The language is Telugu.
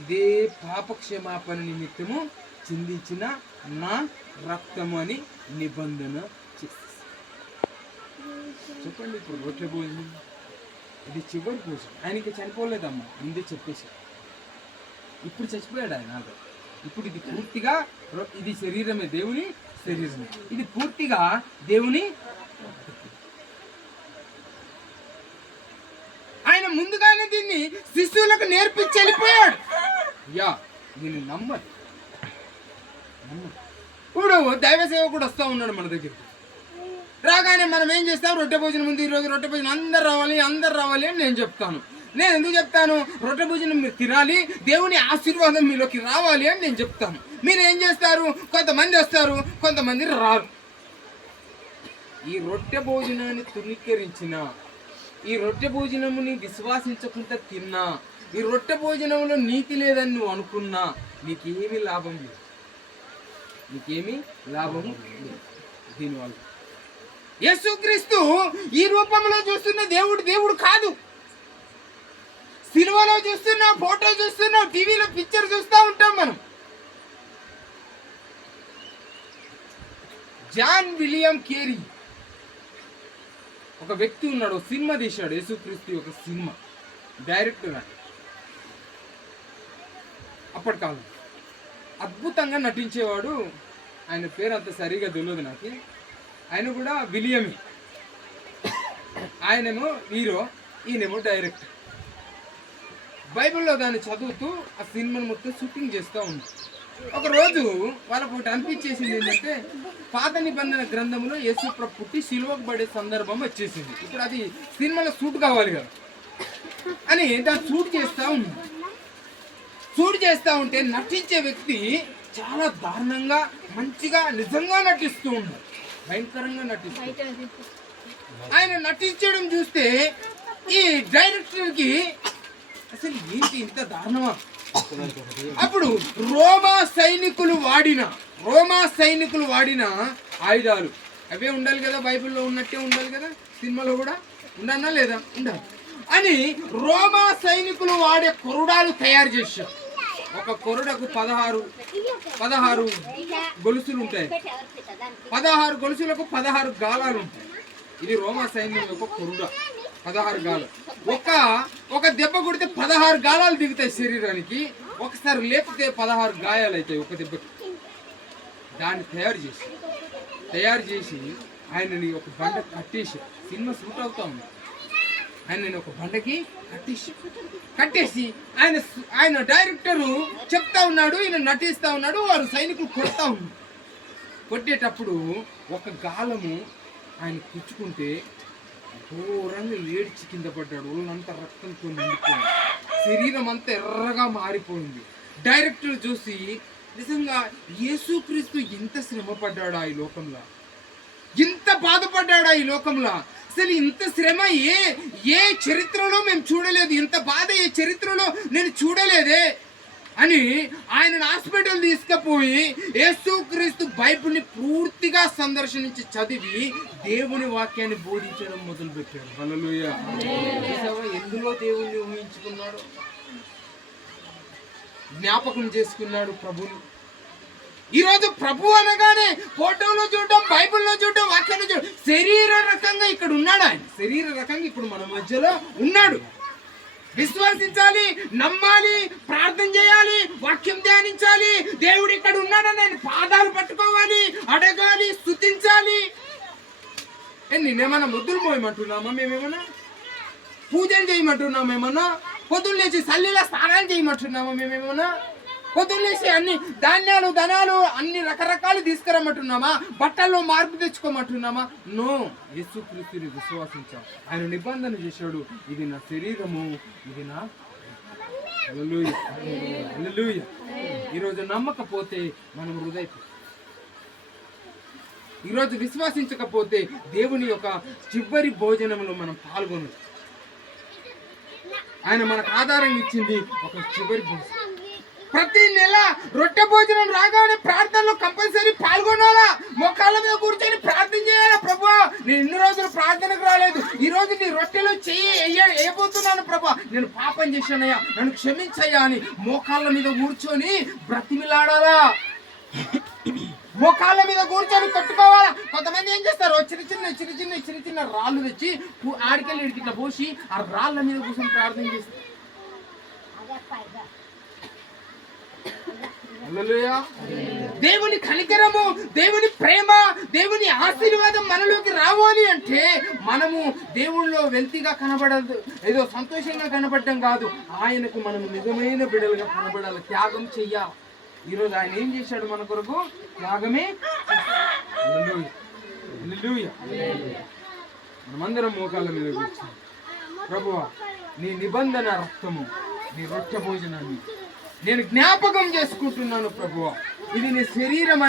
ఇదే పాప క్షమాపణ నిమిత్తము చిందించిన నా రక్తము అని నిబంధన చేసేసి. చెప్పండి, ఇప్పుడు రొట్టె భోజనం ఇది చివరి భోజనం. ఆయనకి చనిపోలేదమ్మా, ముందే చెప్పేసి. ఇప్పుడు చచ్చిపోయాడు ఆయన. ఇప్పుడు ఇది పూర్తిగా ఇది శరీరమే, దేవుని శరీరమే. ఇది పూర్తిగా దేవుని. ఆయన ముందుగానే దీన్ని శిశువులకు నేర్పించి వెళ్ళిపోయాడు. దీన్ని నమ్మరు. ఇప్పుడు దైవ సేవకుడు వస్తూ ఉన్నాడు మన దగ్గరికి. రాగానే మనం ఏం చేస్తాం? రొట్టె భోజనం ఉంది, ఈరోజు రొట్టె భోజనం అందరు రావాలి అని నేను చెప్తాను. నేను ఎందుకు చెప్తాను? రొట్టె భోజనం మీరు తినాలి, దేవుని ఆశీర్వాదం మీలోకి రావాలి అని నేను చెప్తాను. మీరు ఏం చేస్తారు? కొంతమంది వస్తారు, కొంతమంది రారు. ఈ రొట్టె భోజనాన్ని తృణీకరించిన, ఈ రొట్టె భోజనముని విశ్వాసించకుండా తిన్నా, ఈ రొట్టె భోజనంలో నీతి లేదని నువ్వు అనుకున్నా, నీకేమీ లాభం లేదు. నీకేమీ లాభం లేదు దీనివల్ల. యేసుక్రీస్తు ఈ రూపంలో చూస్తున్న దేవుడు కాదు. సిలువలో చూస్తున్నాం, ఫోటో చూస్తున్నాం, టీవీలో పిక్చర్ చూస్తూ ఉంటాం మనం. జాన్ విలియం కేరీ ఒక వ్యక్తి ఉన్నాడు, సినిమా తీశాడు. యేసుక్రీస్తు ఒక సినిమా డైరెక్టర్. అప్పటి కాలం అద్భుతంగా నటించేవాడు. ఆయన పేరు అంత సరిగా తెలియదు నాకు. ఆయన కూడా విలియమే. ఆయనేమో హీరో, ఈయనేమో డైరెక్టర్. బైబిల్లో దాన్ని చదువుతూ ఆ సినిమాను మొత్తం షూటింగ్ చేస్తూ ఉంది. ఒకరోజు వాళ్ళకు ఒకటి అనిపించేసింది ఏంటంటే, పాత నిబంధన గ్రంథంలో యేసు ప్రభు పుట్టి సిలువకు పడే సందర్భం వచ్చేసింది. ఇప్పుడు అది సినిమాలో షూట్ కావాలి కదా అని దాన్ని షూట్ చేస్తూ ఉంటే నటించే వ్యక్తి చాలా దారుణంగా, మంచిగా, నిజంగా నటిస్తూ ఉన్నాడు. భయంకరంగా నటిస్తాడు. ఆయన నటించడం చూస్తే ఈ డైరెక్టర్కి అసలు ఏంటి ఇంత దారుణమా? అప్పుడు రోమా సైనికులు వాడిన ఆయుధాలు అవే ఉండాలి కదా, బైబిల్లో ఉన్నట్టే ఉండాలి కదా, సినిమాలో కూడా ఉండన్నా లేదా? ఉండాలి అని రోమా సైనికులు వాడే కొరుడాలు తయారు చేశారు. ఒక కొరుడకు 16 గొలుసులు ఉంటాయి. 16 గొలుసులకు 16 గాలాలు ఉంటాయి. ఇది రోమా సైన్యం యొక్క కొరుడ. 16 గాలు. ఒక దెబ్బ కొడితే 16 గాలాలు దిగుతాయి శరీరానికి. ఒకసారి లేపితే 16 గాయాలు అవుతాయి ఒక దెబ్బకి. దాన్ని తయారు చేసి ఆయనని ఒక బండ కట్టేసి, సినిమా షూట్ అవుతా ఉంది, ఆయనని ఒక బండకి కట్టేసి ఆయన డైరెక్టరు చెప్తా ఉన్నాడు, ఈయన నటిస్తా ఉన్నాడు, వారు సైనికులు కొడతా ఉన్నారు. కొట్టేటప్పుడు ఒక గాలము ఆయన పుచ్చుకుంటే ఘోరంగా లేడ్చి కింద పడ్డాడు. ఒళ్ళంతా రక్తంతో నిండిపోయింది, శరీరం అంతా ఎర్రగా మారిపోయింది. డైరెక్టర్ చూసి, నిజంగా యేసుక్రీస్తు ఇంత శ్రమ పడ్డాడా ఈ లోకంలో, ఇంత బాధపడ్డాడా ఈ లోకంలో? అసలు ఇంత శ్రమ ఏ చరిత్రలో మేము చూడలేదు, ఇంత బాధ ఏ చరిత్రలో నేను చూడలేదే అని ఆయనను హాస్పిటల్ తీసుకుపోయి యేసుక్రీస్తు బైబిల్ని పూర్తిగా సందర్శించి చదివి దేవుని వాక్యాన్ని బోధించడం మొదలుపెట్టాడు. హల్లెలూయా. ఎందులో దేవుణ్ణి ఊహించుకున్నాడు, జ్ఞాపకం చేసుకున్నాడు ప్రభుని. ఈరోజు ప్రభు అనగానే ఫోటోలో చూడటం, బైబిల్లో చూడటం, వాక్యంలో చూడటం, శరీర రకంగా ఇక్కడ ఉన్నాడు. ఆయన శరీర రకంగా ఇప్పుడు మన మధ్యలో ఉన్నాడు. విశ్వసించాలి, నమ్మాలి, ప్రార్థన చేయాలి, వాక్యం ధ్యానించాలి. దేవుడు ఇక్కడ ఉన్నాడని ఆయన పాదాలు పట్టుకోవాలి, అడగాలి, స్తుతించాలి. నేనేమన్నా ముద్దులు పోయమంటున్నామా? మేమేమన్నా పూజలు చేయమంటున్నామా? ఏమన్నా పొద్దున్న లేచి సల్లిలా స్నానాలు చేయమంటున్నామా? మేమేమన్నా పొద్దున్న లేచి అన్ని ధనాలు అన్ని రకరకాలు తీసుకురమ్మంటున్నామా? బట్టల్లో మార్పు తెచ్చుకోమంటున్నామా? నో. యేసుక్రీస్తుని విశ్వాసించాం, ఆయన నిబంధన చేశాడు, ఇది నా శరీరము, ఇది నా. హల్లెలూయా, హల్లెలూయా. ఈరోజు నమ్మకపోతే మనం ఈరోజు విశ్వాసించకపోతే దేవుని యొక్క చివరి భోజనంలో మనం పాల్గొనదు. ఆయన మనకు ఆధారం ఇచ్చింది ఒక చివరి భోజనం. ప్రతి నెల రొట్టె భోజనం రాగానే ప్రార్థనలో కంపల్సరీ పాల్గొనాలా, మోకాళ్ళ మీద కూర్చొని ప్రార్థన చేయాలా. ప్రభువా నేను ఇన్ని రోజులు ప్రార్థనకు రాలేదు, ఈ రోజు నీ రొట్టెలో వేయబోతున్నాను ప్రభా, నేను పాపం చేశానయ్యా, నన్ను క్షమించయ్యా అని మోకాళ్ళ మీద కూర్చొని బ్రతిమిలాడాలా. మోకాళ్ళ మీద కూర్చొని కొట్టుకోవాలా. కొంతమంది ఏం చేస్తారు, చిన్న చిన్న రాళ్ళు తెచ్చి ఆడికెళ్ళి ఇట్లా పోసి ఆ రాళ్ళ మీద కూర్చొని ప్రార్థన చేస్తారు. హల్లెలూయా. దేవుని కనికరము, దేవుని ప్రేమ, దేవుని ఆశీర్వాదం మనలోకి రావాలి అంటే మనము దేవుళ్ళో వెల్తిగా కనబడదు, ఏదో సంతోషంగా కనబడటం కాదు, ఆయనకు మనము నిజమైన బిడ్డలుగా కనబడాలి, త్యాగం చెయ్యాలి. ఈరోజు ఆయన ఏం చేశాడు మన కొరకు? త్యాగమే. మనమందరం మోకాళ్ళ మీద కూర్చొని ప్రభువా నీ నిబంధన రక్తము, నీ రొట్టె భోజనాన్ని నేను జ్ఞాపకం చేసుకుంటున్నాను ప్రభువా, ఇది నీ శరీరం.